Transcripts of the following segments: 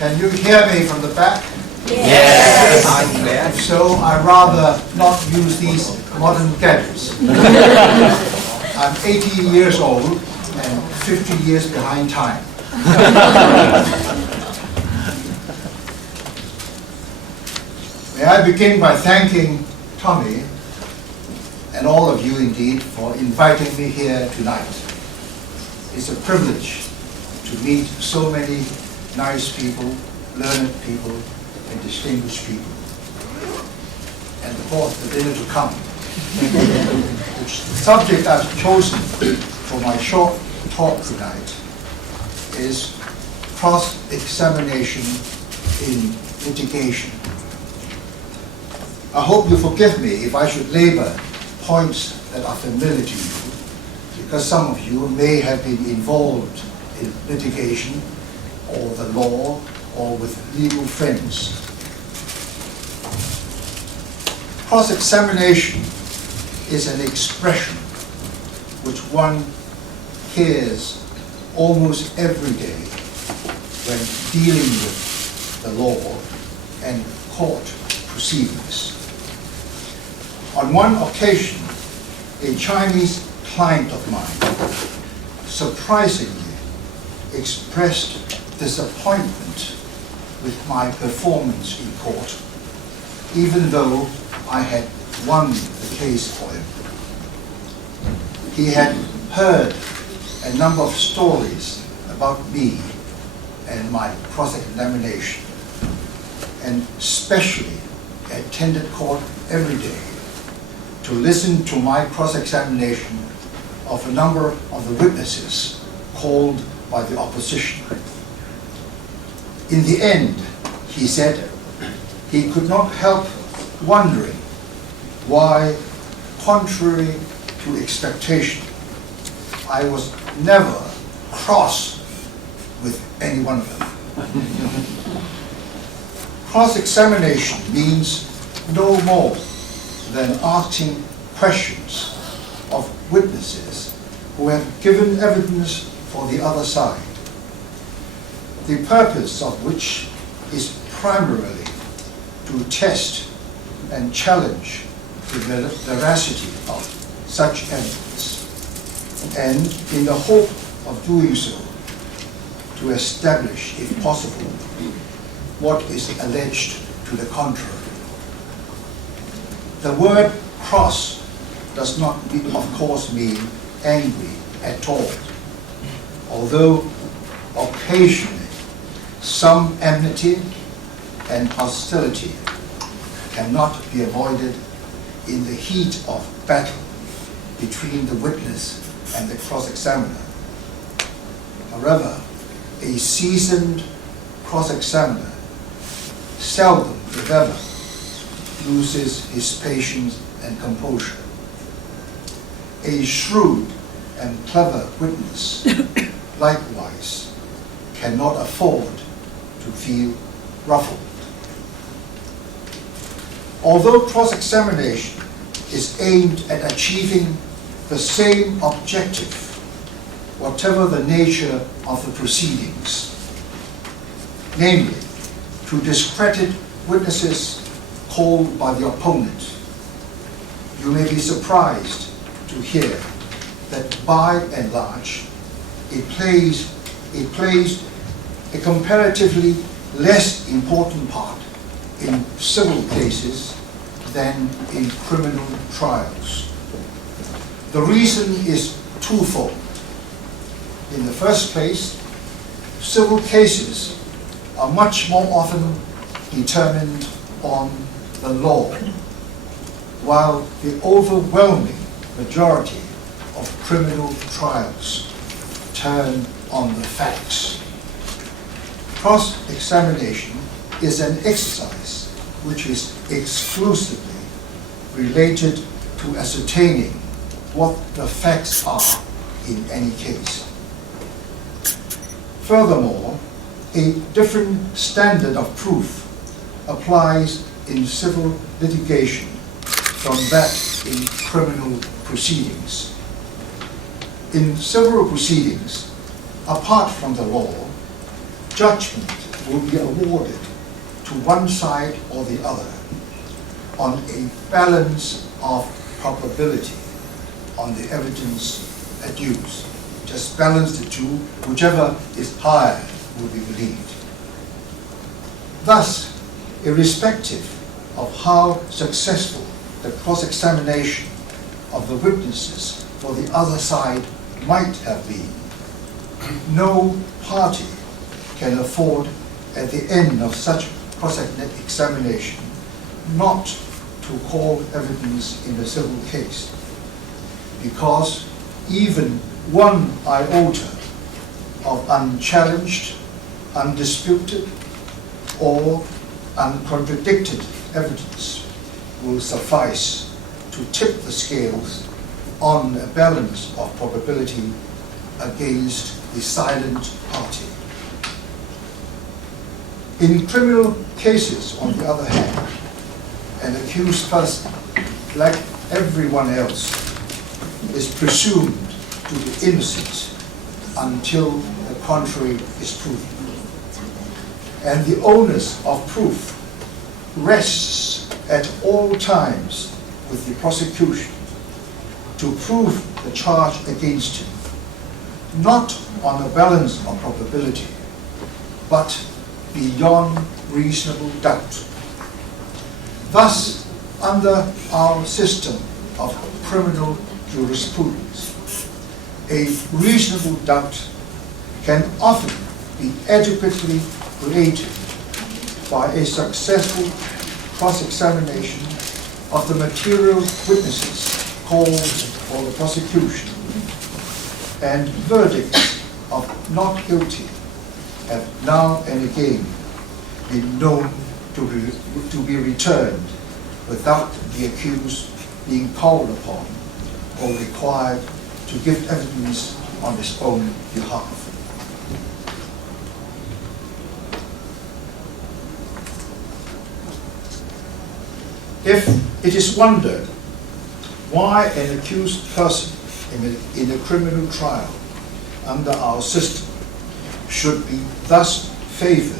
Can you hear me from the back? Yes. So I'd rather not use these modern gadgets. I'm 80 years old and 50 years behind time. May I begin by thanking Tommy and all of you indeed for inviting me here tonight. It's a privilege to meet so many nice people, learned people, and distinguished people. And of course, the dinner to come. The subject I've chosen for my short talk tonight is cross-examination in litigation. I hope you forgive me if I should labor points that are familiar to you, because some of you may have been involved in litigation or the law or with legal friends. Cross-examination is an expression which one hears almost every day when dealing with the law and court proceedings. On one occasion, a Chinese client of mine surprisingly expressed disappointment with my performance in court, even though I had won the case for him. He had heard a number of stories about me and my cross-examination, and especially attended court every day to listen to my cross-examination of a number of the witnesses called by the opposition. In the end, he said, he could not help wondering why, contrary to expectation, I was never cross with any one of them. Cross-examination means no more than asking questions of witnesses who have given evidence for the other side, the purpose of which is primarily to test and challenge the veracity of such evidence, and in the hope of doing so, to establish, if possible, what is alleged to the contrary. The word cross does not, of course, mean angry at all, although occasionally some enmity and hostility cannot be avoided in the heat of battle between the witness and the cross-examiner. However, a seasoned cross-examiner seldom, if ever, loses his patience and composure. A shrewd and clever witness, likewise, cannot afford to feel ruffled. Although cross-examination is aimed at achieving the same objective, whatever the nature of the proceedings, namely, to discredit witnesses called by the opponent, you may be surprised to hear that by and large, it plays a comparatively less important part in civil cases than in criminal trials. The reason is twofold. In the first place, civil cases are much more often determined on the law, while the overwhelming majority of criminal trials turn on the facts. Cross-examination is an exercise which is exclusively related to ascertaining what the facts are in any case. Furthermore, a different standard of proof applies in civil litigation from that in criminal proceedings. In civil proceedings, apart from the law, judgment will be awarded to one side or the other on a balance of probability on the evidence adduced. Just balance the two, whichever is higher will be believed. Thus, irrespective of how successful the cross-examination of the witnesses for the other side might have been, no party can afford at the end of such cross-examination not to call evidence in a civil case, because even one iota of unchallenged, undisputed, or uncontradicted evidence will suffice to tip the scales on a balance of probability against the silent party. In criminal cases, on the other hand, an accused person, like everyone else, is presumed to be innocent until the contrary is proven. And the onus of proof rests at all times with the prosecution to prove the charge against him, not on a balance of probability, but beyond reasonable doubt. Thus, under our system of criminal jurisprudence, a reasonable doubt can often be adequately created by a successful cross-examination of the material witnesses called for the prosecution, and verdicts of not guilty have now and again been known to be returned without the accused being called upon or required to give evidence on his own behalf. If it is wondered why an accused person in a criminal trial under our system should be thus favored,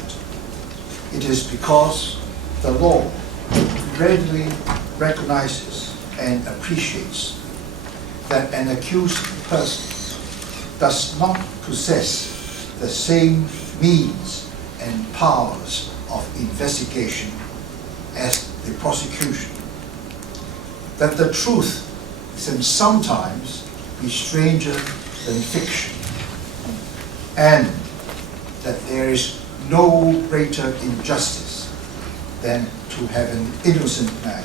it is because the law readily recognizes and appreciates that an accused person does not possess the same means and powers of investigation as the prosecution, that the truth can sometimes be stranger than fiction, and that there is no greater injustice than to have an innocent man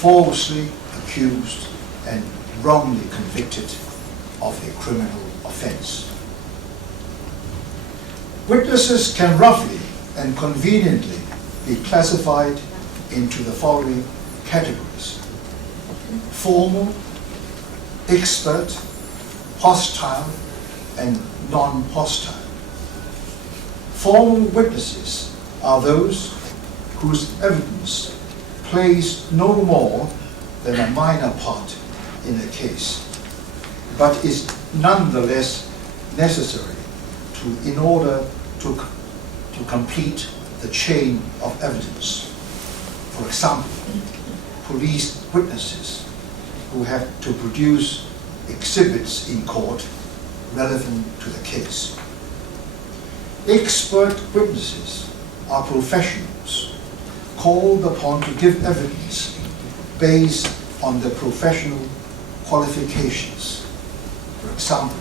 falsely accused and wrongly convicted of a criminal offense. Witnesses can roughly and conveniently be classified into the following categories: formal, expert, hostile, and non-hostile. Formal witnesses are those whose evidence plays no more than a minor part in a case, but is nonetheless necessary in order to complete the chain of evidence. For example, police witnesses who have to produce exhibits in court relevant to the case. Expert witnesses are professionals called upon to give evidence based on their professional qualifications. For example,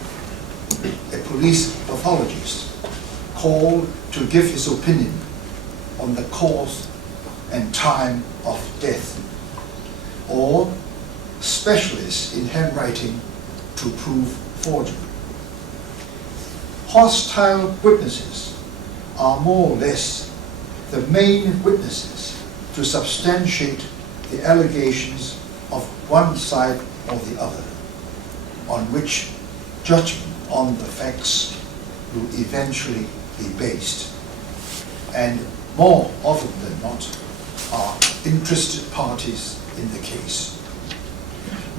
a police pathologist called to give his opinion on the cause and time of death, or specialists in handwriting to prove forgery. Hostile witnesses are more or less the main witnesses to substantiate the allegations of one side or the other, on which judgment on the facts will eventually be based, and more often than not are interested parties in the case.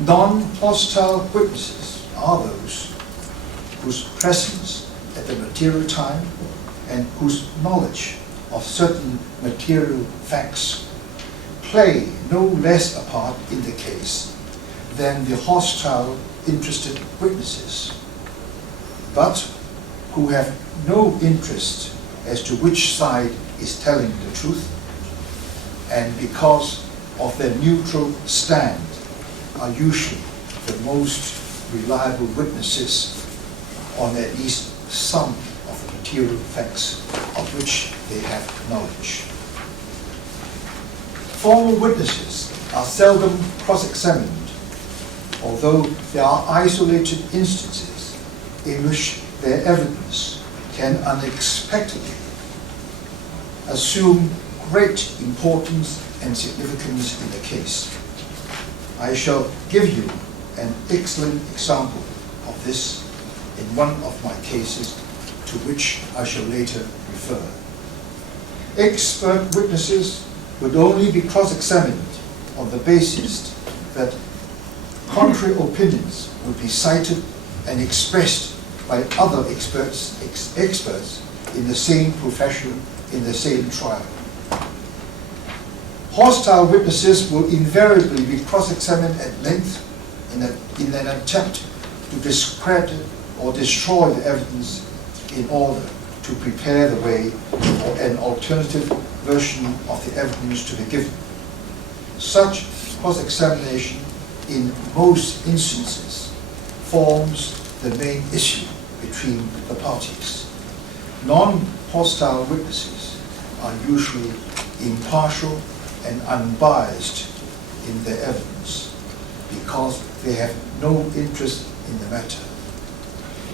Non-hostile witnesses are those whose presence at the material time and whose knowledge of certain material facts play no less a part in the case than the hostile interested witnesses, but who have no interest as to which side is telling the truth, and because of their neutral stand are usually the most reliable witnesses on at least some of the material facts of which they have knowledge. Formal witnesses are seldom cross-examined, although there are isolated instances in which their evidence can unexpectedly assume great importance and significance in the case. I shall give you an excellent example of this in one of my cases, to which I shall later refer. Expert witnesses would only be cross-examined on the basis that contrary opinions would be cited and expressed by other experts in the same profession, in the same trial. Hostile witnesses will invariably be cross-examined at length in an attempt to discredit or destroy the evidence in order to prepare the way for an alternative version of the evidence to be given. Such cross-examination in most instances forms the main issue between the parties. Non-hostile witnesses are usually impartial and unbiased in their evidence because they have no interest in the matter,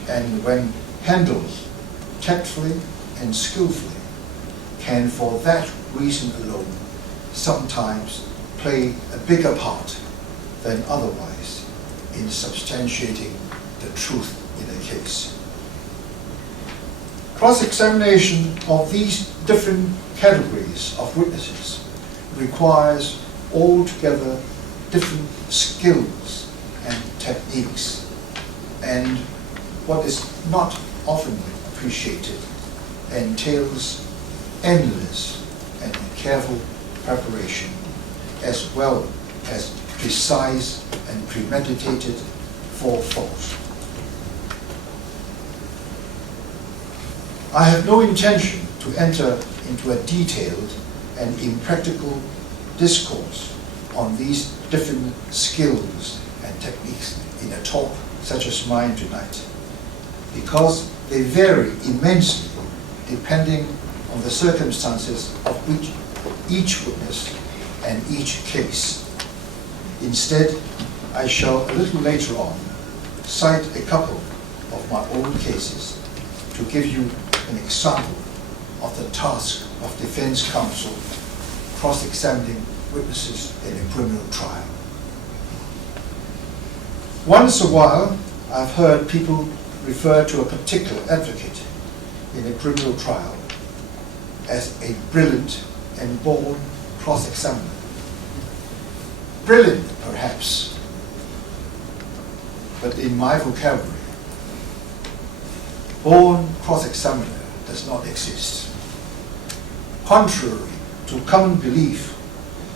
and when handled tactfully and skillfully, can for that reason alone sometimes play a bigger part than otherwise in substantiating the truth in a case. Cross-examination of these different categories of witnesses requires altogether different skills and techniques, and what is not often appreciated entails endless and careful preparation, as well as precise and premeditated forethought. I have no intention to enter into a detailed and impractical discourse on these different skills and techniques in a talk such as mine tonight, because they vary immensely depending on the circumstances of each witness and each case. Instead, I shall a little later on cite a couple of my own cases to give you an example of the task of defense counsel cross-examining witnesses in a criminal trial. Once a while, I've heard people refer to a particular advocate in a criminal trial as a brilliant and born cross-examiner. Brilliant, perhaps, but in my vocabulary, born cross-examiner does not exist. Contrary to common belief,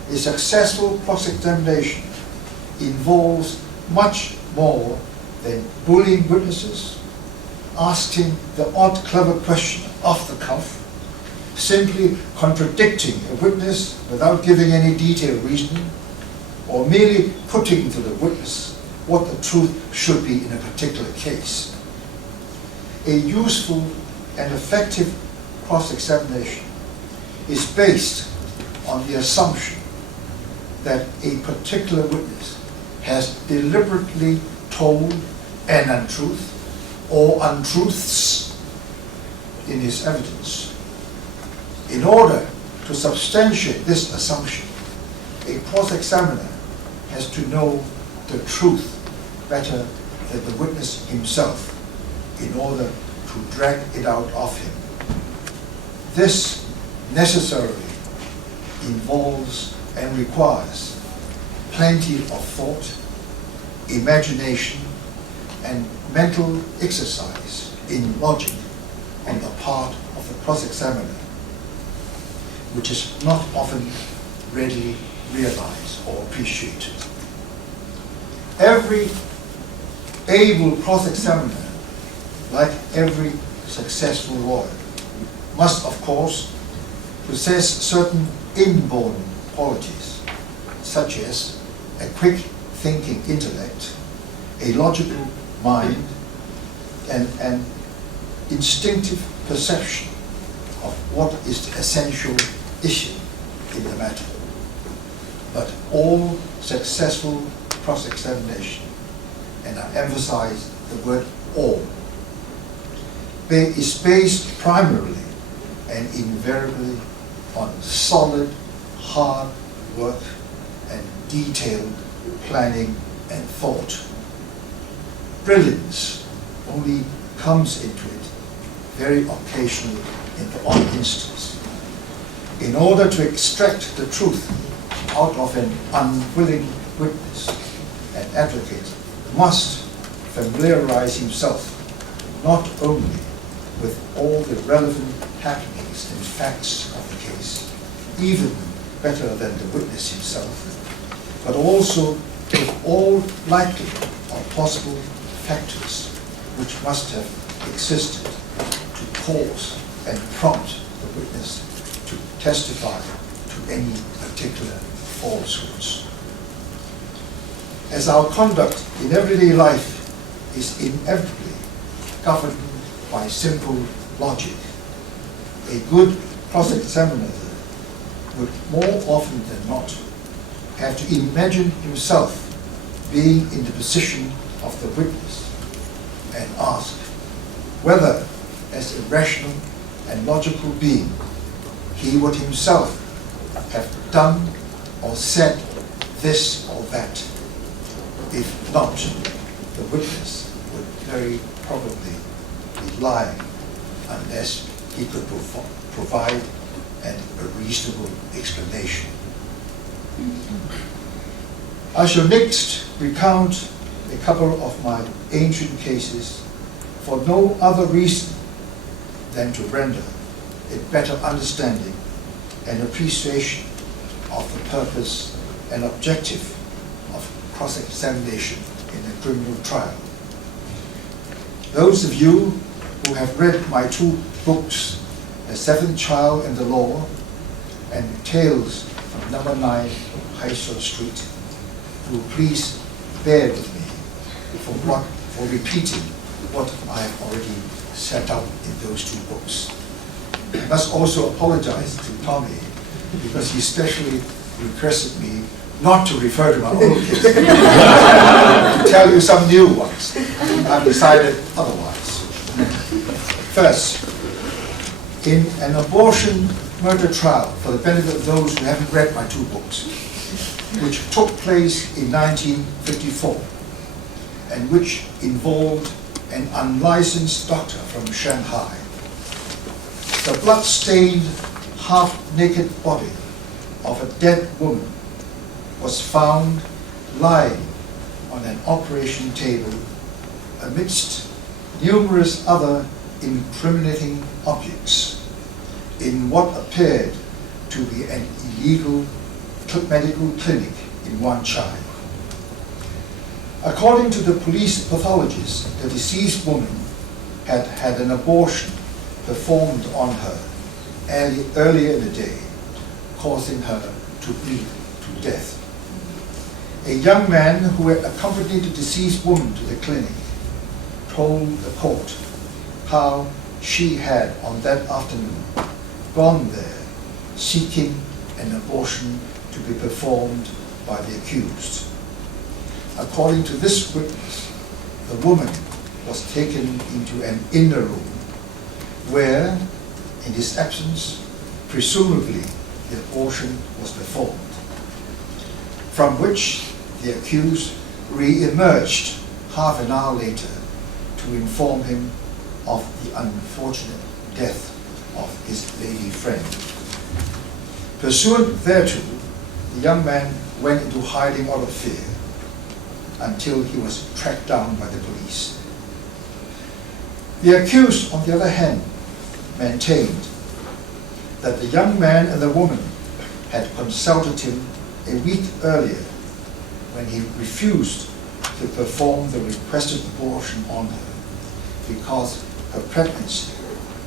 a successful cross-examination involves much more than bullying witnesses, asking the odd clever question off the cuff, simply contradicting a witness without giving any detailed reasoning, or merely putting to the witness what the truth should be in a particular case. A useful and effective cross-examination is based on the assumption that a particular witness has deliberately told an untruth or untruths in his evidence. In order to substantiate this assumption, a cross-examiner has to know the truth better than the witness himself in order to drag it out of him. This necessarily involves and requires plenty of thought, imagination, and mental exercise in logic on the part of the cross-examiner, which is not often readily realized or appreciated. Every able cross-examiner, like every successful lawyer, must of course possess certain inborn qualities, such as a quick thinking intellect, a logical mind, and an instinctive perception of what is the essential issue in the matter. But all successful cross-examination, and I emphasize the word all, is based primarily and invariably on solid, hard work and detailed planning and thought. Brilliance only comes into it very occasionally in the odd instance. In order to extract the truth out of an unwilling witness, an advocate must familiarize himself not only with all the relevant happenings and facts of the case, even better than the witness himself, but also with all likely or possible factors which must have existed to cause and prompt the witness to testify to any particular falsehoods. As our conduct in everyday life is inevitably governed by simple logic, a good cross-examiner would more often than not have to imagine himself being in the position of the witness and ask whether, as a rational and logical being, he would himself have done or said this or that. If not, the witness would very probably be lying unless he could provide a reasonable explanation. I shall next recount a couple of my ancient cases for no other reason than to render a better understanding and appreciation of the purpose and objective of cross-examination in a criminal trial. Those of you who have read my two books, The Seventh Child and the Law and Tales from Number 9 High Street, will please bear with me for repeating what I have already set out in those two books. I must also apologize to Tommy because he specially requested me not to refer to my old cases, to tell you some new ones. I've decided otherwise. First, in an abortion murder trial, for the benefit of those who haven't read my two books, which took place in 1954 and which involved an unlicensed doctor from Shanghai, the blood-stained, half-naked body of a dead woman was found lying on an operation table amidst numerous other incriminating objects in what appeared to be an illegal medical clinic in Wanchai. According to the police pathologist, the deceased woman had had an abortion performed on her earlier in the day, causing her to bleed to death. A young man who had accompanied the deceased woman to the clinic told the court how she had, on that afternoon, gone there seeking an abortion to be performed by the accused. According to this witness, the woman was taken into an inner room where, in his absence, presumably the abortion was performed, from which the accused re-emerged half an hour later to inform him of the unfortunate death of his lady friend. Pursuant thereto, the young man went into hiding out of fear until he was tracked down by the police. The accused, on the other hand, maintained that the young man and the woman had consulted him a week earlier when he refused to perform the requested abortion on her because her pregnancy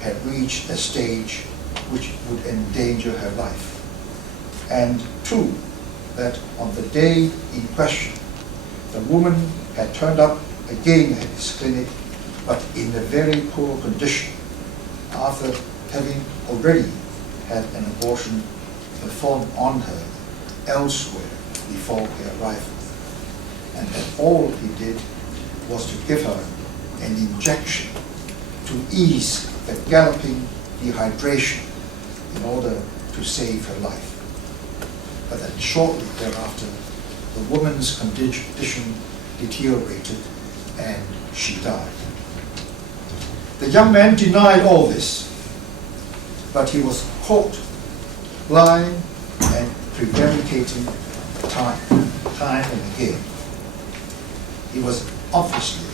had reached a stage which would endanger her life. And two, that on the day in question, the woman had turned up again at his clinic, but in a very poor condition, after having already had an abortion performed on her elsewhere before her arrival. And that all he did was to give her an injection to ease the galloping dehydration in order to save her life. But then shortly thereafter, the woman's condition deteriorated and she died. The young man denied all this, but he was caught lying and prevaricating time and again. He was obviously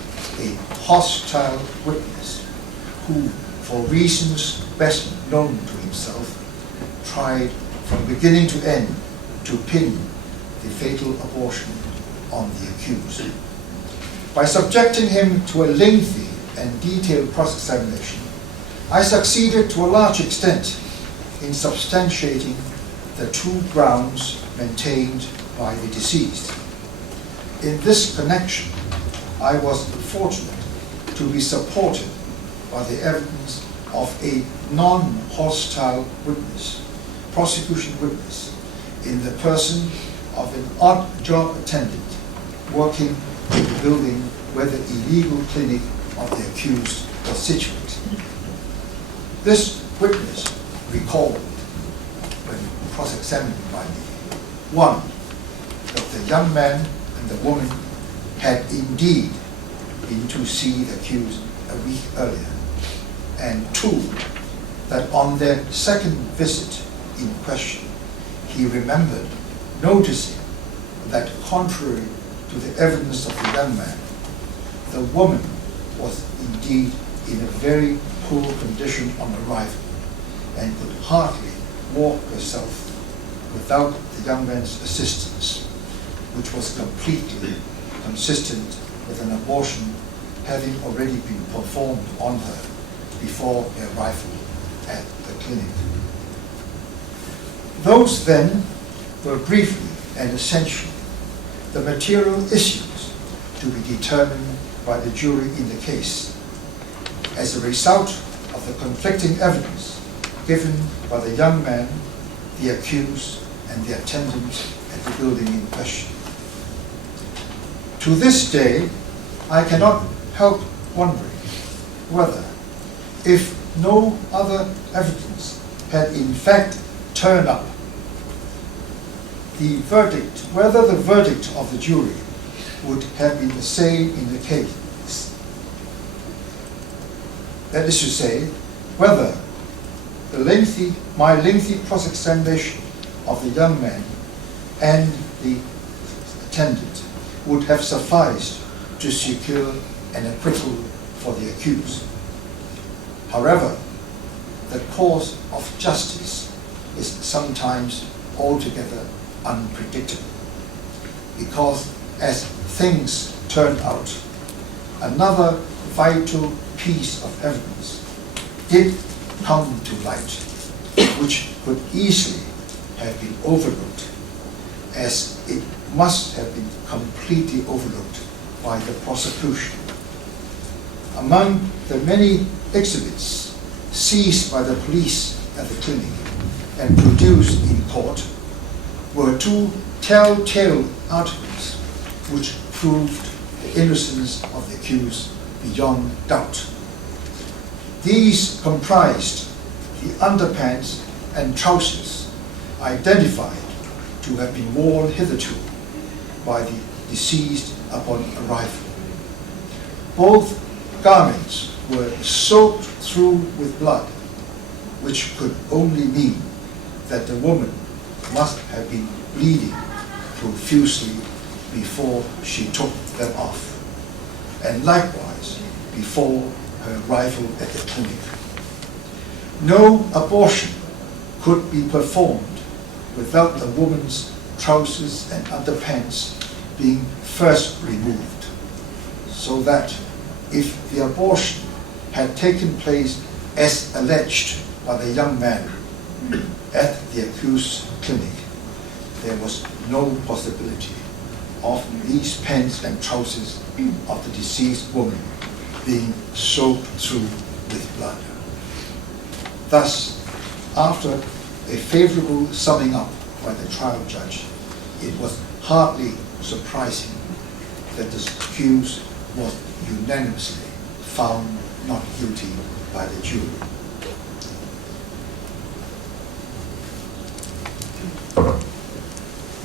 a hostile witness who, for reasons best known to himself, tried from beginning to end to pin the fatal abortion on the accused. By subjecting him to a lengthy and detailed cross-examination, I succeeded to a large extent in substantiating the two grounds maintained by the deceased. In this connection, I was fortunate to be supported by the evidence of a non-hostile witness, prosecution witness, in the person of an odd job attendant working in the building where the illegal clinic of the accused was situated. This witness recalled, when cross-examined by me, one, that the young man and the woman had indeed been to see the accused a week earlier, and two, that on their second visit in question, he remembered noticing that contrary to the evidence of the young man, the woman was indeed in a very poor condition on arrival and could hardly walk herself without the young man's assistance, which was completely consistent with an abortion having already been performed on her before her arrival at the clinic. Those then were briefly and essentially the material issues to be determined by the jury in the case as a result of the conflicting evidence given by the young man, the accused, and the attendant at the building in question. To this day, I cannot help wondering whether, if no other evidence had in fact turned up, whether the verdict of the jury would have been the same in the case. That is to say, whether my lengthy cross-examination of the young man and the attendant would have sufficed to secure an acquittal for the accused. However, the course of justice is sometimes altogether unpredictable, because as things turned out, another vital piece of evidence did come to light, which could easily have been overlooked, as it must have been completely overlooked by the prosecution. Among the many exhibits seized by the police at the clinic and produced in court were two telltale articles which proved the innocence of the accused beyond doubt. These comprised the underpants and trousers identified to have been worn hitherto by the deceased upon arrival. Both garments were soaked through with blood, which could only mean that the woman must have been bleeding profusely before she took them off, and likewise before her arrival at the clinic. no abortion could be performed without the woman's trousers and underpants being first removed, so that if the abortion had taken place as alleged by the young man at the accused clinic, there was no possibility of these pants and trousers of the deceased woman being soaked through with blood. Thus, after a favorable summing up by the trial judge, it was hardly surprising that the accused was unanimously found not guilty by the jury.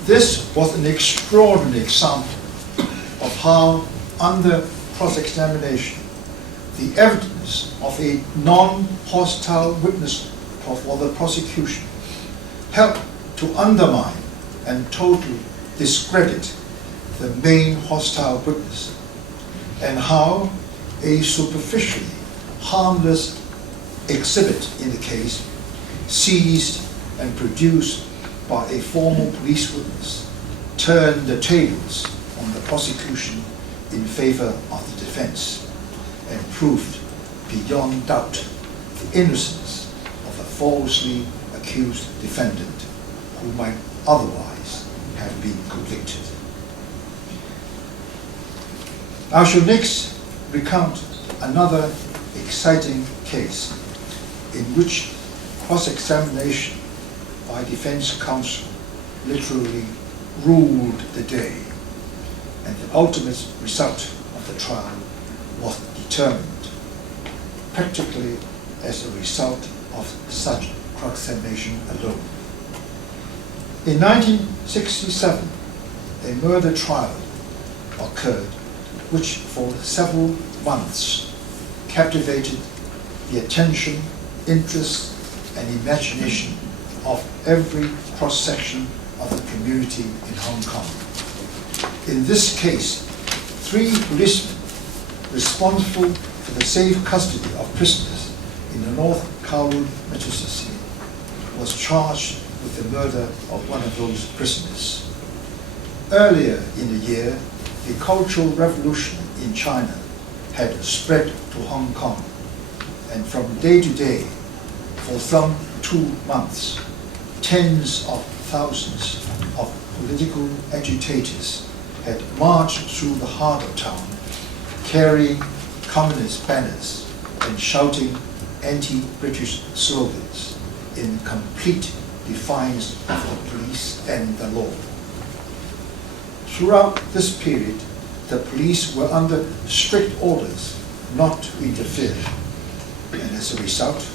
This was an extraordinary example of how, under cross-examination, the evidence of a non-hostile witness for the prosecution helped to undermine and totally discredit the main hostile witness, and how a superficially harmless exhibit in the case, seized and produced by a former police witness, turned the tables on the prosecution in favor of the defense and proved beyond doubt the innocence of a falsely accused defendant who might otherwise have been convicted. I shall next recount another exciting case in which cross-examination by defense counsel literally ruled the day, and the ultimate result of the trial was determined practically as a result of such cross-examination alone. In 1967, a murder trial occurred which for several months captivated the attention, interest, and imagination of every cross-section of the community in Hong Kong. In this case, 3 policemen responsible for the safe custody of prisoners in the North Kowloon Magistracy was charged with the murder of one of those prisoners. Earlier in the year, the Cultural Revolution in China had spread to Hong Kong, and from day to day, for some 2 months, tens of thousands of political agitators had marched through the heart of town, carrying communist banners and shouting anti-British slogans in complete defiance of the police and the law. Throughout this period, the police were under strict orders not to interfere, and as a result,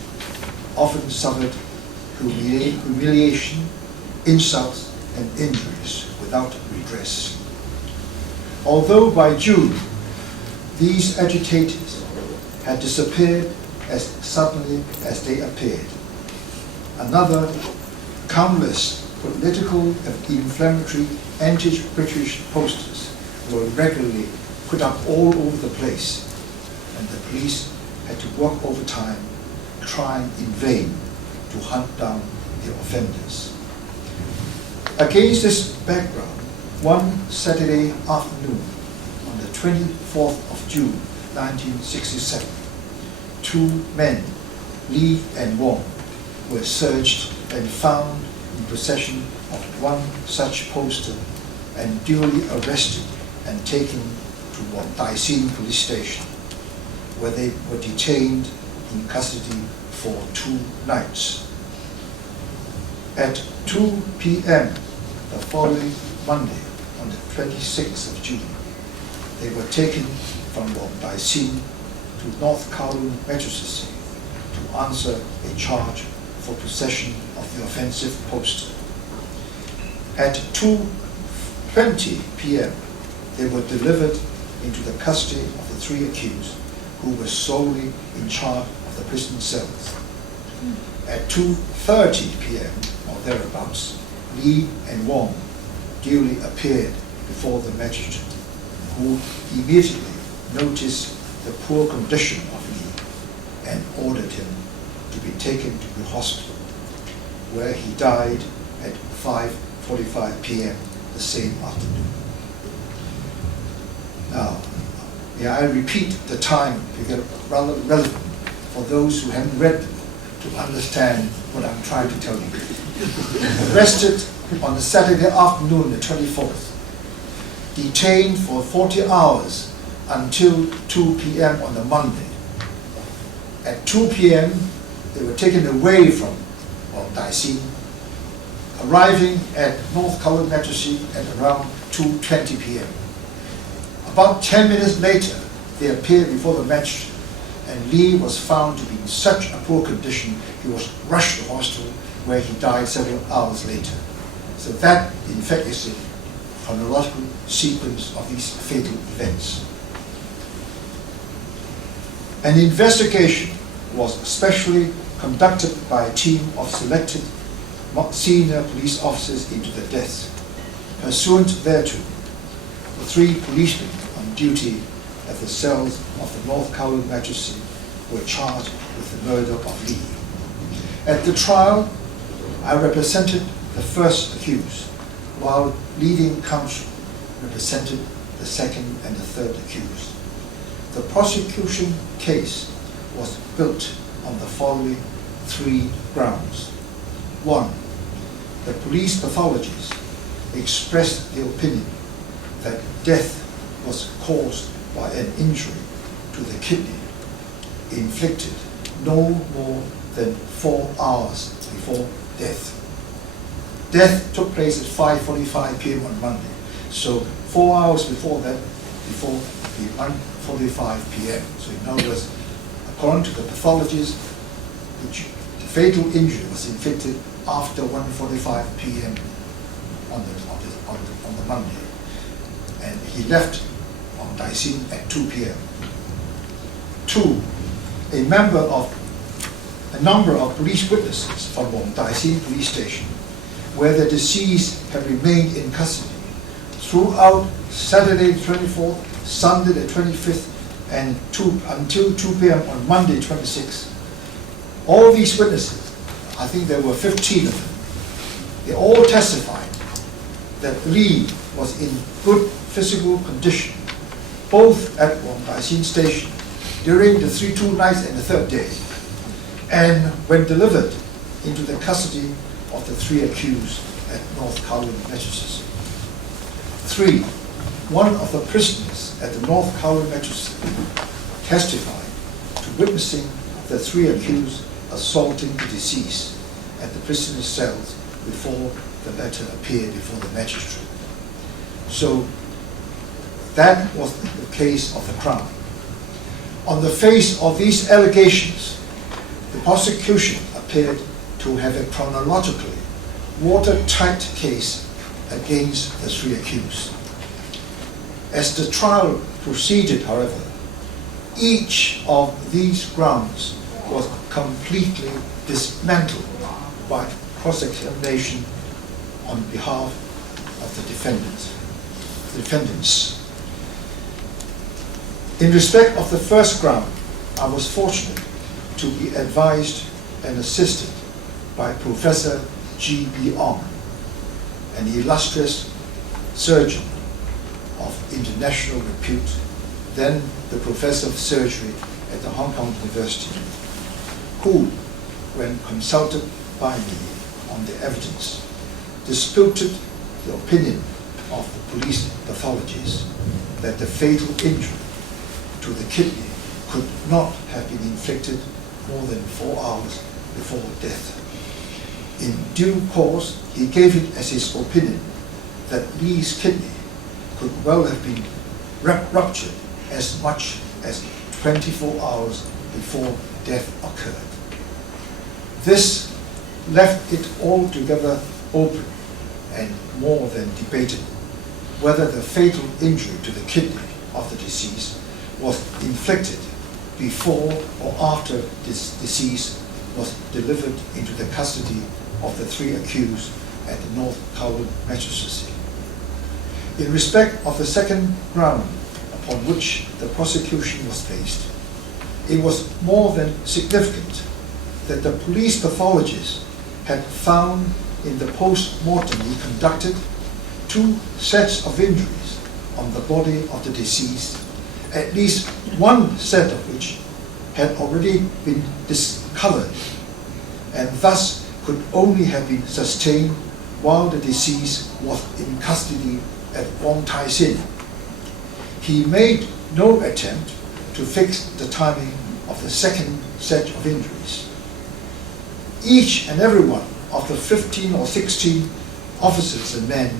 often suffered humiliation, insults, and injuries without redress. Although by June, these agitators had disappeared as suddenly as they appeared, another countless political and inflammatory anti-British posters were regularly put up all over the place, and the police had to work overtime, trying in vain to hunt down the offenders. Against this background, one Saturday afternoon, on the 24th of June 1967, 2 men, Lee and Wong, were searched and found in possession of one such poster and duly arrested and taken to Dai Sin police station, where they were detained in custody for 2 nights. At 2 p.m. the following Monday, on the 26th of June, they were taken from Dai Sin to North Kowloon Magistracy to answer a charge for possession of the offensive poster. At 2:20 p.m., they were delivered into the custody of the 3 accused, who were solely in charge of the prison cells. At 2:30 p.m. or thereabouts, Lee and Wong duly appeared before the magistrate, who immediately noticed the poor condition of Lee and ordered him to be taken to the hospital, where he died at 5:45 p.m. the same afternoon. Now, may I repeat the time because it's rather relevant for those who haven't read them to understand what I'm trying to tell you. Arrested on the Saturday afternoon, the 24th, detained for 40 hours until 2 p.m. on the Monday. At 2 p.m., they were taken away from Daishin, arriving at North Kowloon Magistracy at around 2:20 p.m. About 10 minutes later, they appeared before the magistrate, and Lee was found to be in such a poor condition he was rushed to the hospital, where he died several hours later. So that, in fact, is the chronological sequence of these fatal events. An investigation was specially conducted by a team of selected senior police officers into the deaths. Pursuant thereto, the 3 policemen on duty at the cells of the North Kowloon Magistracy were charged with the murder of Lee. At the trial, I represented the first accused, while leading counsel represented the second and the third accused. The prosecution case was built on the following 3 grounds. 1, the police pathologists expressed the opinion that death was caused by an injury to the kidney inflicted no more than 4 hours before death. Death took place at 5:45 p.m. on Monday, so 4 hours before that, before the 1:45 p.m. So in other words, according to the pathologist, the fatal injury was inflicted after 1:45 p.m. on the Monday, and he left on Daishin at 2 p.m. 2, a number of police witnesses from Daishin police station, where the deceased had remained in custody throughout Saturday the 24th, Sunday the 25th, and until 2 p.m. on Monday 26th. All these witnesses, I think there were 15 of them, they all testified that Lee was in good physical condition, both at Daishin station during the 2 nights and the 3rd day, and when delivered into the custody of the 3 accused at North Kowloon Magistracy. 3, one of the prisoners at the North Kowloon Magistracy testified to witnessing the 3 accused assaulting the deceased at the prisoner's cells before the latter appeared before the magistrate. So that was the case of the Crown. On the face of these allegations, the prosecution appeared to have a chronologically watertight case against the 3 accused. As the trial proceeded, however, each of these grounds was completely dismantled by cross-examination on behalf of the defendants. In respect of the first ground, I was fortunate to be advised and assisted by Professor G.B. Ong, an illustrious surgeon of international repute, then the professor of surgery at the Hong Kong University, who, when consulted by me on the evidence, disputed the opinion of the police pathologists that the fatal injury to the kidney could not have been inflicted more than 4 hours before death. In due course, he gave it as his opinion that Lee's kidney could well have been ruptured as much as 24 hours before death occurred. This left it altogether open and more than debatable whether the fatal injury to the kidney of the deceased was inflicted before or after this deceased was delivered into the custody of the 3 accused at the North Kowloon Magistracy. In respect of the second ground upon which the prosecution was based, it was more than significant that the police pathologist had found in the post-mortem he conducted 2 sets of injuries on the body of the deceased, at least one set of which had already been discolored and thus could only have been sustained while the deceased was in custody at Wong Tai Sin. He made no attempt to fix the timing of the second set of injuries. Each and every one of the 15 or 16 officers and men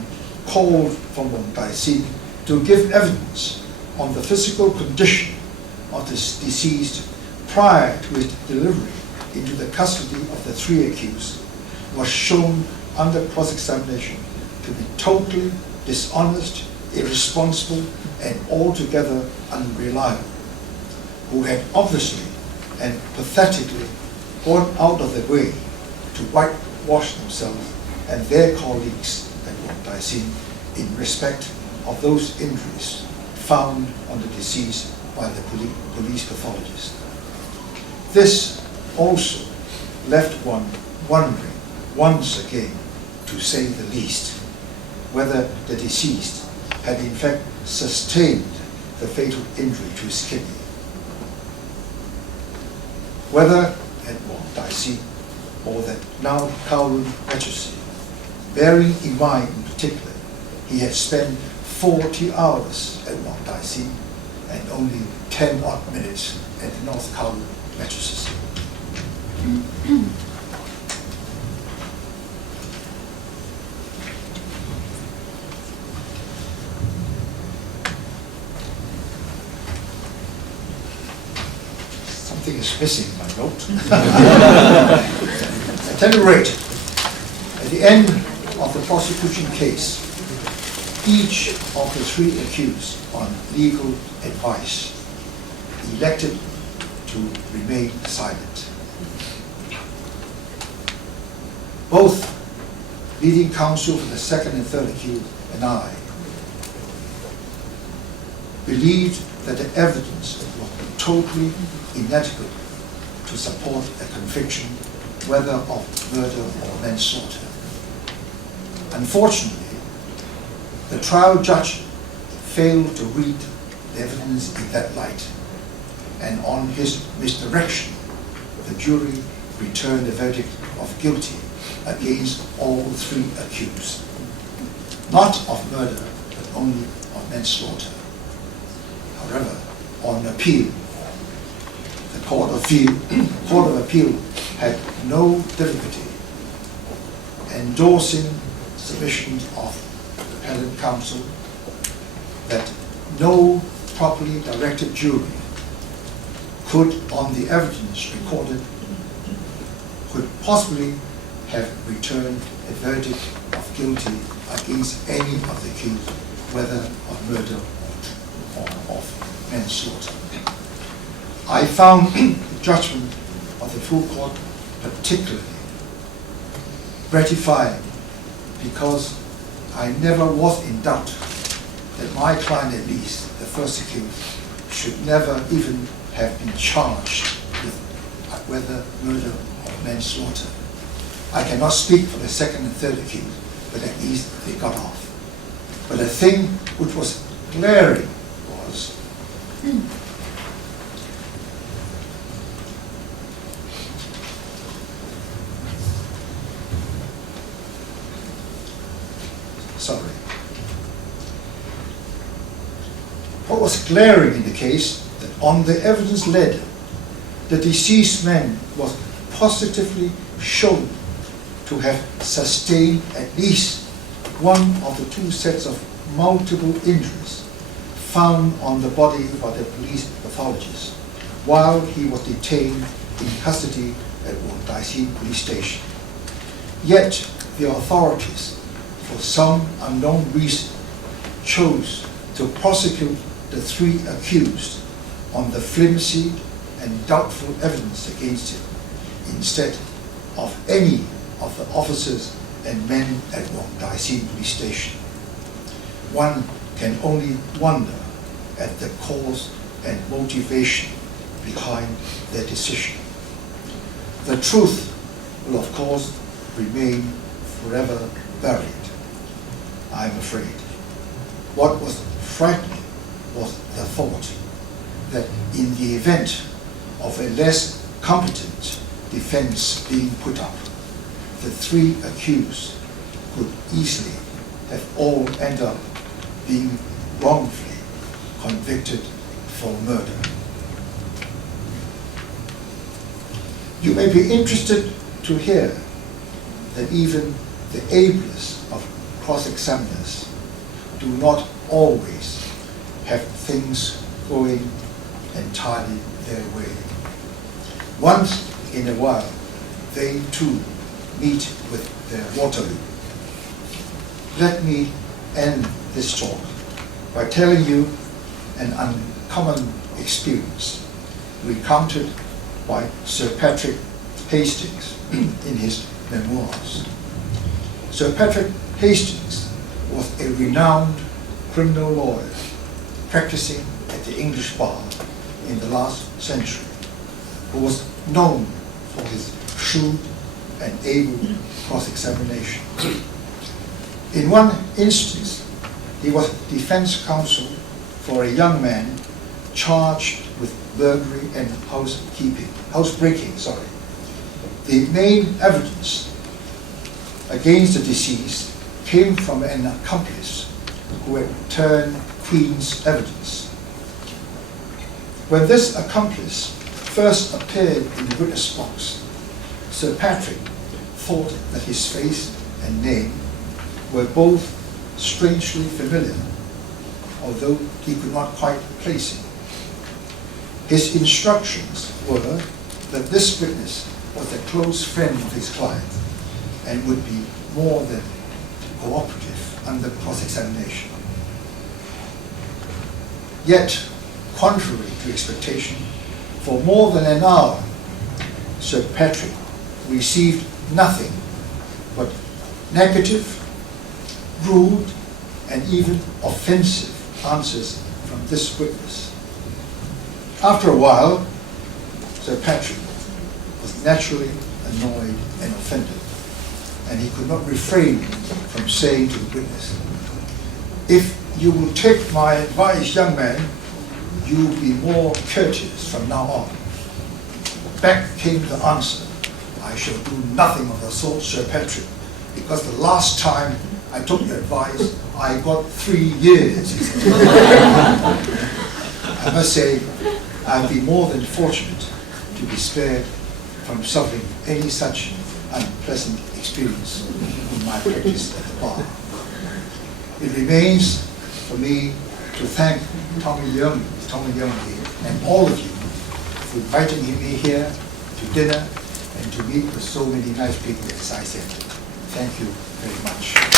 called from Wong Tai Sin to give evidence on the physical condition of the deceased prior to his delivery into the custody of the 3 accused was shown under cross-examination to be totally dishonest, irresponsible, and altogether unreliable, who had obviously and pathetically gone out of their way to whitewash themselves and their colleagues at Wong Tai Sin in respect of those injuries found on the deceased by the police pathologist. This also left one wondering once again, to say the least, whether the deceased had in fact sustained the fatal injury to his kidney. Whether at Wong Tai Sin or that now Kowloon Magistracy, bearing in mind in particular, he had spent 40 hours at Wong Tai Sin and only 10 odd minutes at the North Kowloon Magistracy. Something is missing in my note. At any rate, at the end of the prosecution case, each of the 3 accused on legal advice elected to remain silent. Both leading counsel for the 2nd and 3rd accused and I believed that the evidence was totally inadequate to support a conviction, whether of murder or manslaughter. Unfortunately, the trial judge failed to read the evidence in that light, and on his misdirection, the jury returned a verdict of guilty against all 3 accused, not of murder, but only of manslaughter. However, on appeal, the Court of Appeal had no difficulty endorsing submissions of the appellate counsel that no properly directed jury could, on the evidence recorded, could possibly have returned a verdict of guilty against any of the accused, whether of murder or of manslaughter. I found the judgment of the full court particularly gratifying, because I never was in doubt that my client, at least the first accused, should never even have been charged with whether murder or manslaughter. I cannot speak for the 2nd and 3rd accused, but at least they got off. But the thing which was glaring was what was glaring in the case, that on the evidence led, the deceased man was positively shown to have sustained at least one of the 2 sets of multiple injuries found on the body by the police pathologist while he was detained in custody at Wong Tai Sin police station. Yet the authorities, for some unknown reason, chose to prosecute the 3 accused on the flimsy and doubtful evidence against him, instead of any of the officers and men at Wong Tai Sin police station. One can only wonder at the cause and motivation behind their decision. the truth will of course remain forever buried, I'm afraid. What was frightening was the thought that in the event of a less competent defense being put up, the three accused could easily have all ended up being wrongfully convicted for murder. You may be interested to hear that even the ablest of cross-examiners do not always have things going entirely their way. Once in a while, they too meet with their Waterloo. Let me end this talk by telling you an uncommon experience recounted by Sir Patrick Hastings in his memoirs. Sir Patrick Hastings was a renowned criminal lawyer practicing at the English bar in the last century, who was known for his shrewd and able cross-examination. In one instance, he was defense counsel for a young man charged with burglary and housebreaking. The main evidence against the deceased came from an accomplice who had turned Queen's evidence. When this accomplice first appeared in the witness box, Sir Patrick thought that his face and name were both strangely familiar, although he could not quite place him. His instructions were that this witness was a close friend of his client and would be more than cooperative under cross-examination. Yet, contrary to expectation, for more than an hour, Sir Patrick received nothing but negative, rude, and even offensive answers from this witness. After a while, Sir Patrick was naturally annoyed and offended, and he could not refrain from saying to the witness, "If you will take my advice, young man, you will be more courteous from now on." Back came the answer, "I shall do nothing of the sort, Sir Patrick, because the last time I took your advice, I got 3 years." I must say, I've been more than fortunate to be spared from suffering any such unpleasant experience in my practice at the bar. It remains for me to thank Tommy Young and all of you for inviting me here to dinner and to meet with so many nice people, as I said. Thank you very much.